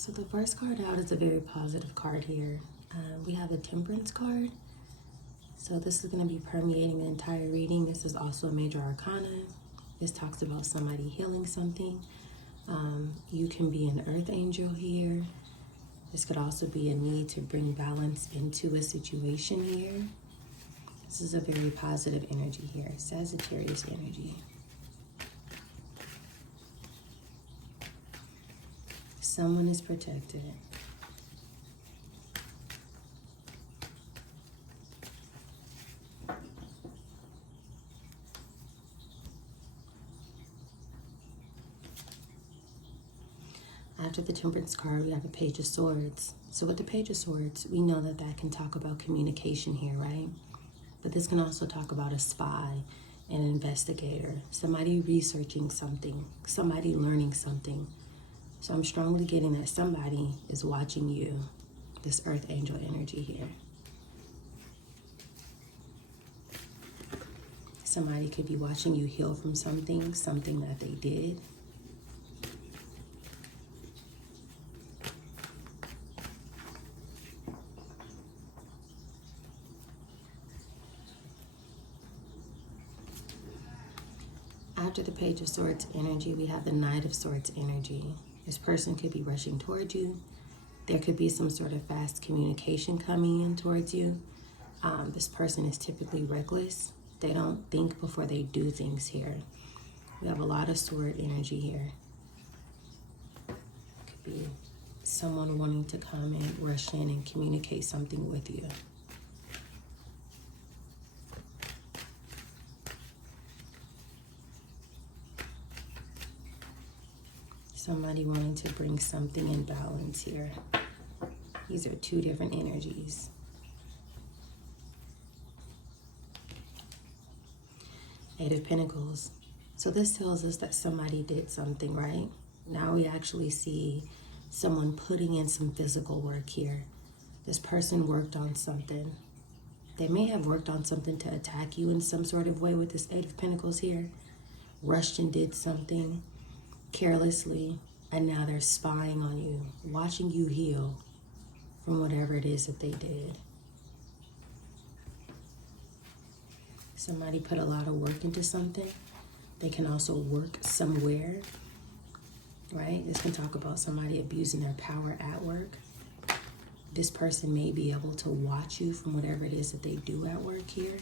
So the first card out is a very positive card here. We have a Temperance card. So this is going to be permeating the entire reading. This is also a major arcana. This talks about somebody healing something. You can be an earth angel here. This could also be a need to bring balance into a situation here. This is a very positive energy here. Sagittarius energy. Someone is protected. After the Temperance card, we have a Page of Swords. So with the Page of Swords, we know that that can talk about communication here, right? But this can also talk about a spy, an investigator, somebody researching something, somebody learning something. So I'm strongly getting that somebody is watching you, this Earth Angel energy here. Somebody could be watching you heal from something, something that they did. After the Page of Swords energy, we have the Knight of Swords energy. This person could be rushing towards you. There could be some sort of fast communication coming in towards you. This person is typically reckless. They don't think before they do things here. We have a lot of sword energy here. Could be someone wanting to come and rush in and communicate something with you. Somebody wanting to bring something in balance here. These are two different energies. Eight of Pentacles. So this tells us that somebody did something, right? Now we actually see someone putting in some physical work here. This person worked on something. They may have worked on something to attack you in some sort of way with this Eight of Pentacles here. Rushed and did something carelessly, and now they're spying on you, watching you heal from whatever it is that they did. Somebody put a lot of work into something. They can also work somewhere, right? This can talk about somebody abusing their power at work. This person may be able to watch you from whatever it is that they do at work here.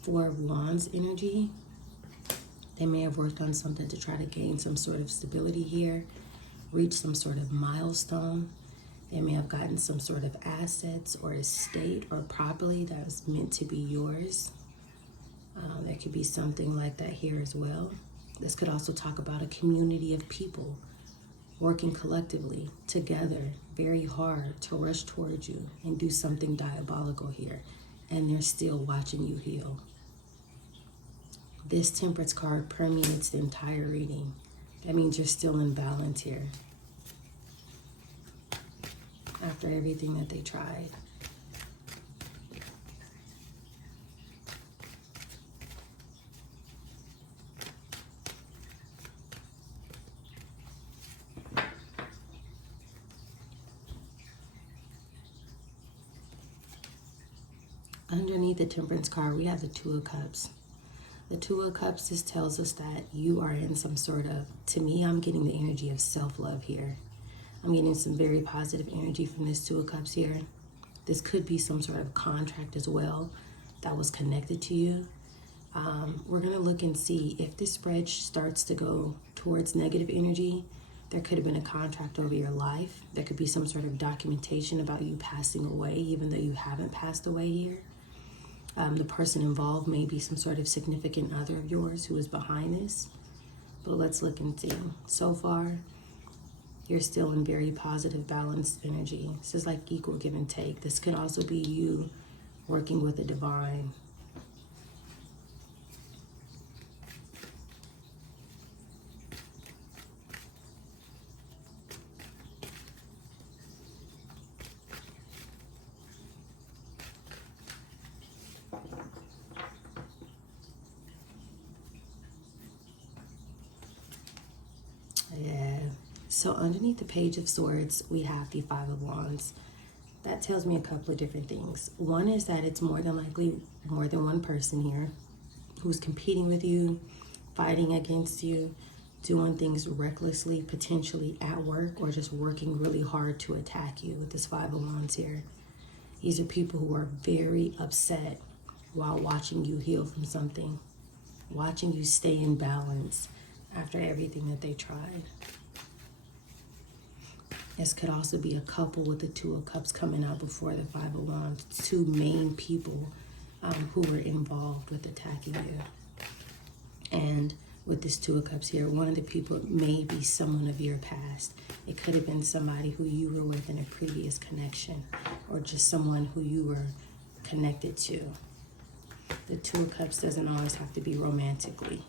Four of Wands energy. They may have worked on something to try to gain some sort of stability here, reach some sort of milestone. They may have gotten some sort of assets or estate or property that was meant to be yours. There could be something like that here as well. This could also talk about a community of people working collectively together very hard to rush towards you and do something diabolical here. And they're still watching you heal. This Temperance card permeates the entire reading. That means you're still in balance here. After everything that they tried. Underneath the Temperance card, we have the Two of Cups. The Two of Cups just tells us that you are in some sort of, to me, I'm getting the energy of self-love here. I'm getting some very positive energy from this Two of Cups here. This could be some sort of contract as well that was connected to you. We're going to look and see if this spread starts to go towards negative energy. There could have been a contract over your life. There could be some sort of documentation about you passing away, even though you haven't passed away here. The person involved may be some sort of significant other of yours who is behind this. But let's look and see. So far, you're still in very positive, balanced energy. This is like equal give and take. This could also be you working with the divine. So underneath the Page of Swords, we have the Five of Wands. That tells me a couple of different things. One is that it's more than likely more than one person here who's competing with you, fighting against you, doing things recklessly, potentially at work, or just working really hard to attack you with this Five of Wands here. These are people who are very upset while watching you heal from something, watching you stay in balance after everything that they tried. This could also be a couple with the Two of Cups coming out before the Five of Wands. Two main people who were involved with attacking you. And with this Two of Cups here, one of the people may be someone of your past. It could have been somebody who you were with in a previous connection, or just someone who you were connected to. The Two of Cups doesn't always have to be romantically.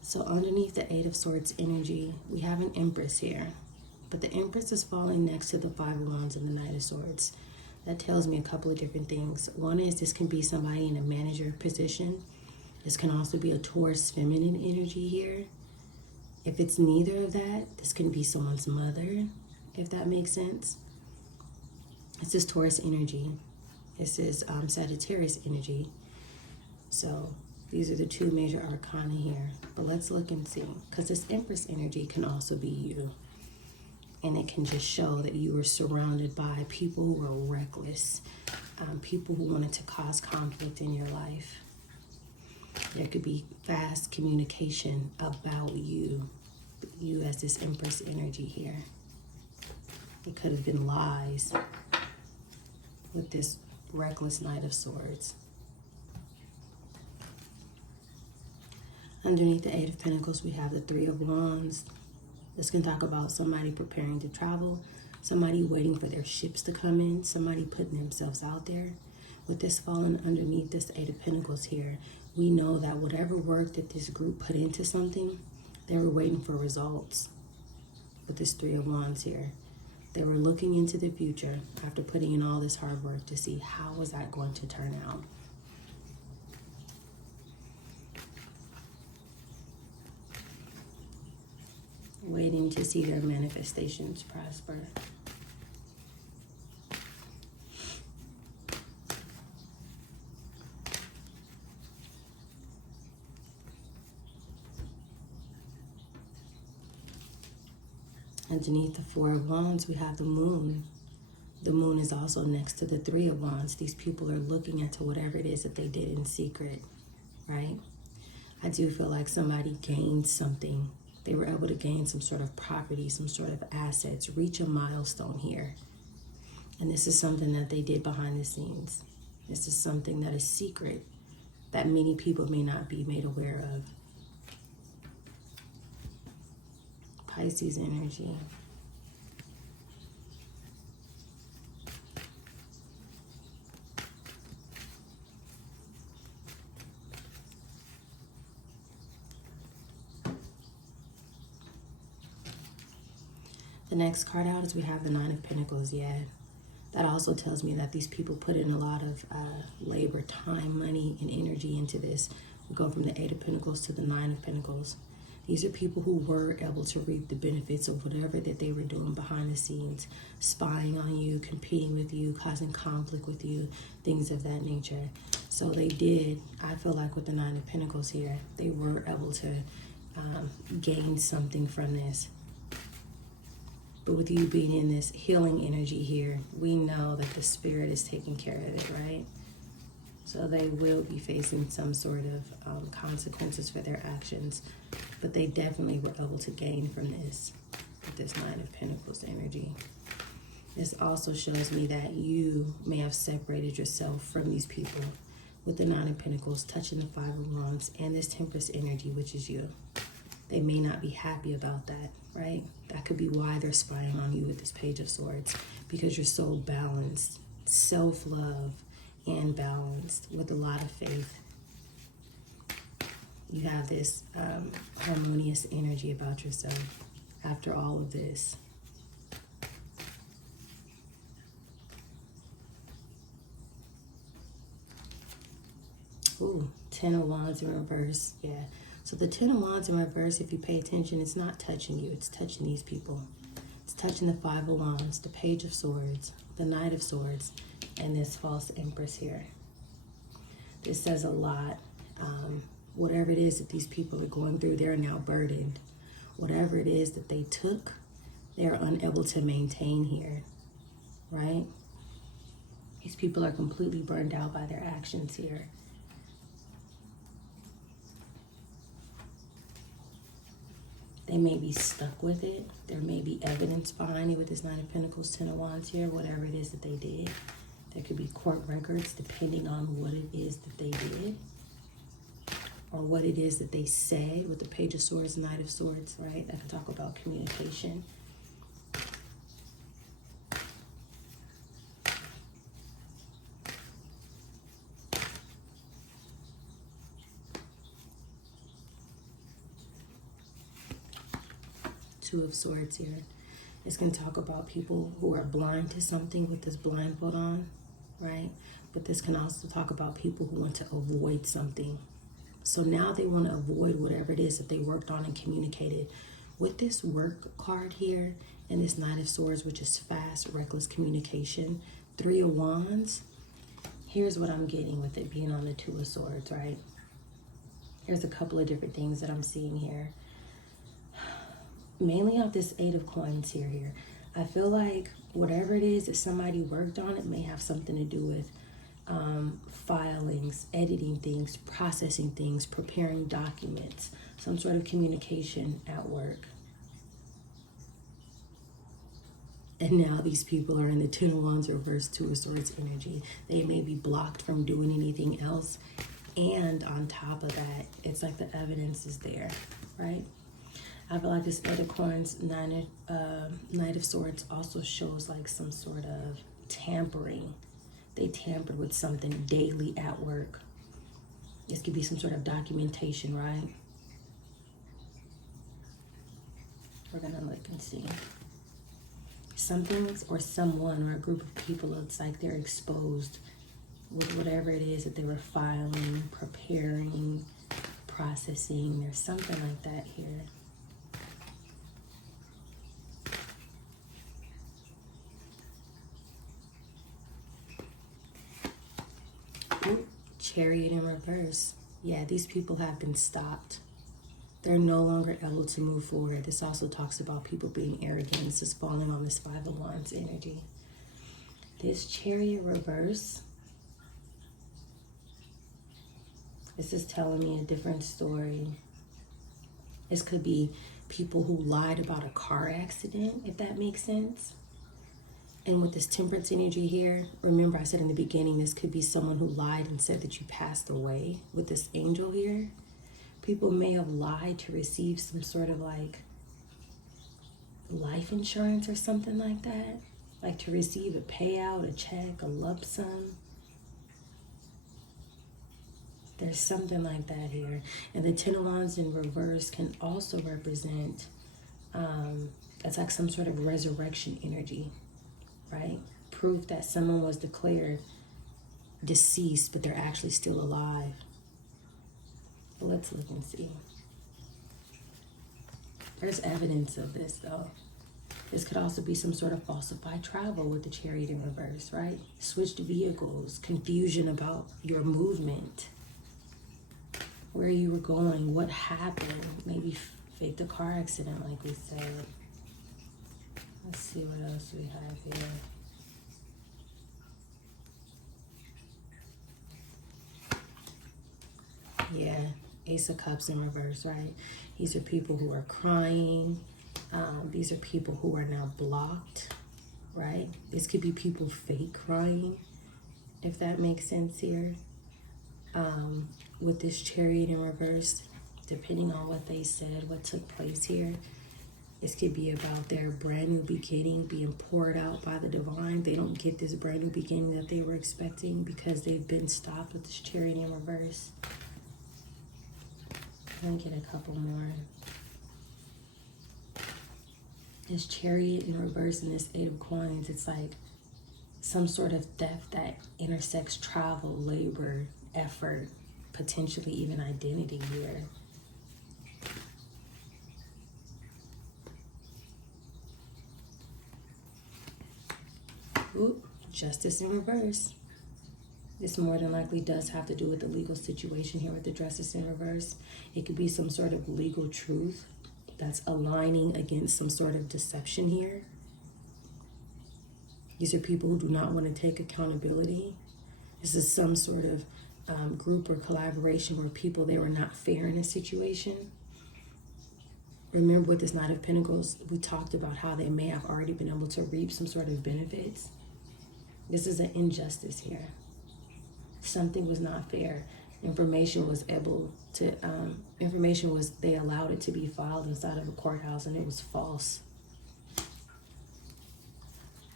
So underneath the Eight of Swords energy, we have an Empress here. But the Empress is falling next to the Five of Wands and the Knight of Swords. That tells me a couple of different things. One is this can be somebody in a manager position. This can also be a Taurus feminine energy here. If it's neither of that, this can be someone's mother, if that makes sense. This is Taurus energy. This is Sagittarius energy. So these are the two major arcana here. But let's look and see. Because this Empress energy can also be you. And it can just show that you were surrounded by people who were reckless. People who wanted to cause conflict in your life. There could be fast communication about you. You as this Empress energy here. It could have been lies with this reckless Knight of Swords. Underneath the Eight of Pentacles, we have the Three of Wands. This can talk about somebody preparing to travel, somebody waiting for their ships to come in, somebody putting themselves out there. With this falling underneath this Eight of Pentacles here, we know that whatever work that this group put into something, they were waiting for results. With this Three of Wands here, they were looking into the future after putting in all this hard work to see how was that going to turn out. Waiting to see their manifestations prosper. Underneath the Four of Wands, we have the Moon. The Moon is also next to the Three of Wands. These people are looking into whatever it is that they did in secret, right? I do feel like somebody gained something. They were able to gain some sort of property, some sort of assets, reach a milestone here. And this is something that they did behind the scenes. This is something that is secret that many people may not be made aware of. Pisces energy. The next card out is we have the Nine of Pentacles. Yeah, that also tells me that these people put in a lot of labor, time, money, and energy into this. We go from the Eight of Pentacles to the Nine of Pentacles. These are people who were able to reap the benefits of whatever that they were doing behind the scenes, spying on you, competing with you, causing conflict with you, things of that nature. So they did, I feel like with the Nine of Pentacles here, they were able to gain something from this. But with you being in this healing energy here, we know that the spirit is taking care of it, right? So they will be facing some sort of consequences for their actions. But they definitely were able to gain from this, with this Nine of Pentacles energy. This also shows me that you may have separated yourself from these people with the Nine of Pentacles touching the Five of Wands and this Temperance energy, which is you. They may not be happy about that, right? That could be why they're spying on you with this Page of Swords, because you're so balanced, self-love, and balanced with a lot of faith. You have this harmonious energy about yourself after all of this. Ooh, 10 of Wands in reverse. Yeah. So the 10 of Wands in reverse, if you pay attention, it's not touching you. It's touching these people. It's touching the 5 of Wands, the Page of Swords, the Knight of Swords, and this false Empress here. This says a lot. Whatever it is that these people are going through, they're now burdened. Whatever it is that they took, they're unable to maintain here, right? These people are completely burned out by their actions here. They may be stuck with it. There may be evidence behind it with this Nine of Pentacles, 10 of Wands here, whatever it is that they did. There could be court records depending on what it is that they did, or what it is that they said with the Page of Swords, Knight of Swords, right? I can talk about communication. Two of Swords here. It's going to talk about people who are blind to something with this blindfold on, right? But this can also talk about people who want to avoid something. So now they want to avoid whatever it is that they worked on and communicated. With this work card here and this Knight of Swords, which is fast, reckless communication, 3 of Wands, here's what I'm getting with it being on the 2 of Swords, right? There's a couple of different things that I'm seeing here. Mainly off this 8 of Coins here. I feel like whatever it is that somebody worked on, it may have something to do with filings, editing things, processing things, preparing documents, some sort of communication at work. And now these people are in the 10 of Wands reverse, 2 of Swords energy. They may be blocked from doing anything else. And on top of that, it's like the evidence is there, right? I feel like this 8 of Coins, Knight of Swords also shows like some sort of tampering. They tampered with something daily at work. This could be some sort of documentation, right? We're gonna look and see. Something or someone or a group of people, it's like they're exposed with whatever it is that they were filing, preparing, processing. There's something like that here. Chariot in reverse. Yeah, these people have been stopped. They're no longer able to move forward. This also talks about people being arrogant. This is falling on this 5 of Wands energy. This Chariot reverse, this is telling me a different story. This could be people who lied about a car accident, if that makes sense. And with this Temperance energy here, remember I said in the beginning, this could be someone who lied and said that you passed away. With this angel here, people may have lied to receive some sort of like life insurance or something like that. Like to receive a payout, a check, a lump sum. There's something like that here. And the 10 of Wands in reverse can also represent, that's like some sort of resurrection energy. Right? Proof that someone was declared deceased, but they're actually still alive. But let's look and see. There's evidence of this, though. This could also be some sort of falsified travel with the Chariot in reverse, right? Switched vehicles, confusion about your movement, where you were going, what happened. Maybe faked a car accident, like we said. Let's see what else we have here. Yeah, Ace of Cups in reverse, right? These are people who are crying. These are people who are now blocked, right? This could be people fake crying, if that makes sense here. With this Chariot in reverse, depending on what they said, what took place here, this could be about their brand new beginning being poured out by the divine. They don't get this brand new beginning that they were expecting because they've been stopped with this Chariot in reverse. Let me get a couple more. This Chariot in reverse and this 8 of Coins, it's like some sort of theft that intersects travel, labor, effort, potentially even identity here. Ooh, justice in reverse. This more than likely does have to do with the legal situation here with the justice in reverse. It could be some sort of legal truth that's aligning against some sort of deception here. These are people who do not want to take accountability. This is some sort of group or collaboration where people, they were not fair in a situation. Remember with this Knight of Pentacles, we talked about how they may have already been able to reap some sort of benefits. This is an injustice here. Something was not fair. Information was, they allowed it to be filed inside of a courthouse and it was false.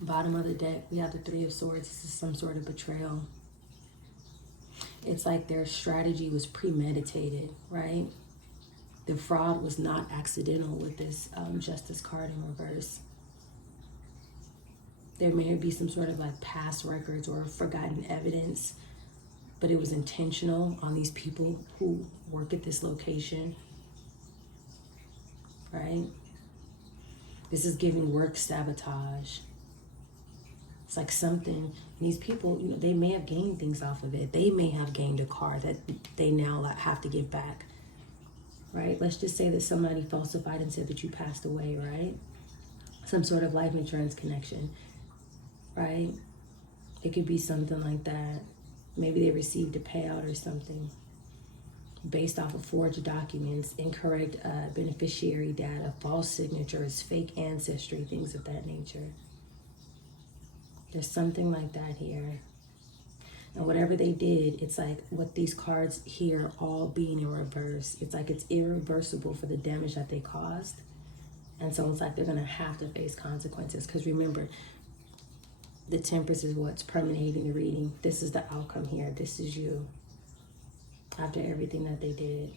Bottom of the deck, we have the Three of Swords. This is some sort of betrayal. It's like their strategy was premeditated, right? The fraud was not accidental with this Justice card in reverse. There may be some sort of like past records or forgotten evidence, but it was intentional on these people who work at this location, right? This is giving work sabotage. It's like something, these people, you know, they may have gained things off of it. They may have gained a car that they now have to give back, right? Let's just say that somebody falsified and said that you passed away, right? Some sort of life insurance connection, right? It could be something like that. Maybe they received a payout or something based off of forged documents, incorrect beneficiary data, false signatures, fake ancestry, things of that nature. There's something like that here. And whatever they did, it's like with these cards here all being in reverse, it's like it's irreversible for the damage that they caused. And so it's like they're going to have to face consequences. Because remember, the Temperance is what's permeating the reading. This is the outcome here. This is you. After everything that they did.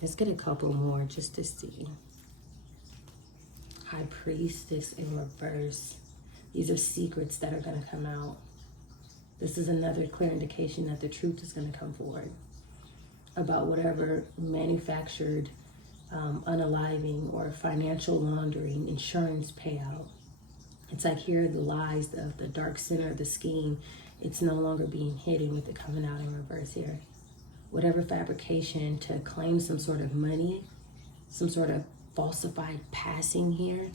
Let's get a couple more just to see. High Priestess in reverse. These are secrets that are going to come out. This is another clear indication that the truth is going to come forward about whatever manufactured unaliving or financial laundering, insurance payout. It's like here are the lies of the dark center of the scheme. It's no longer being hidden with it coming out in reverse here. Whatever fabrication to claim some sort of money, some sort of falsified passing here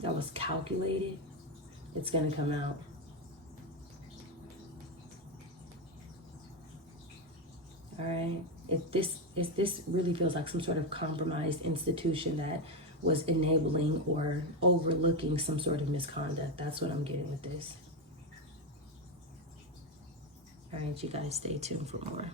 that was calculated, it's going to come out. All right. This really feels like some sort of compromised institution that was enabling or overlooking some sort of misconduct. That's what I'm getting with this. All right, you guys stay tuned for more.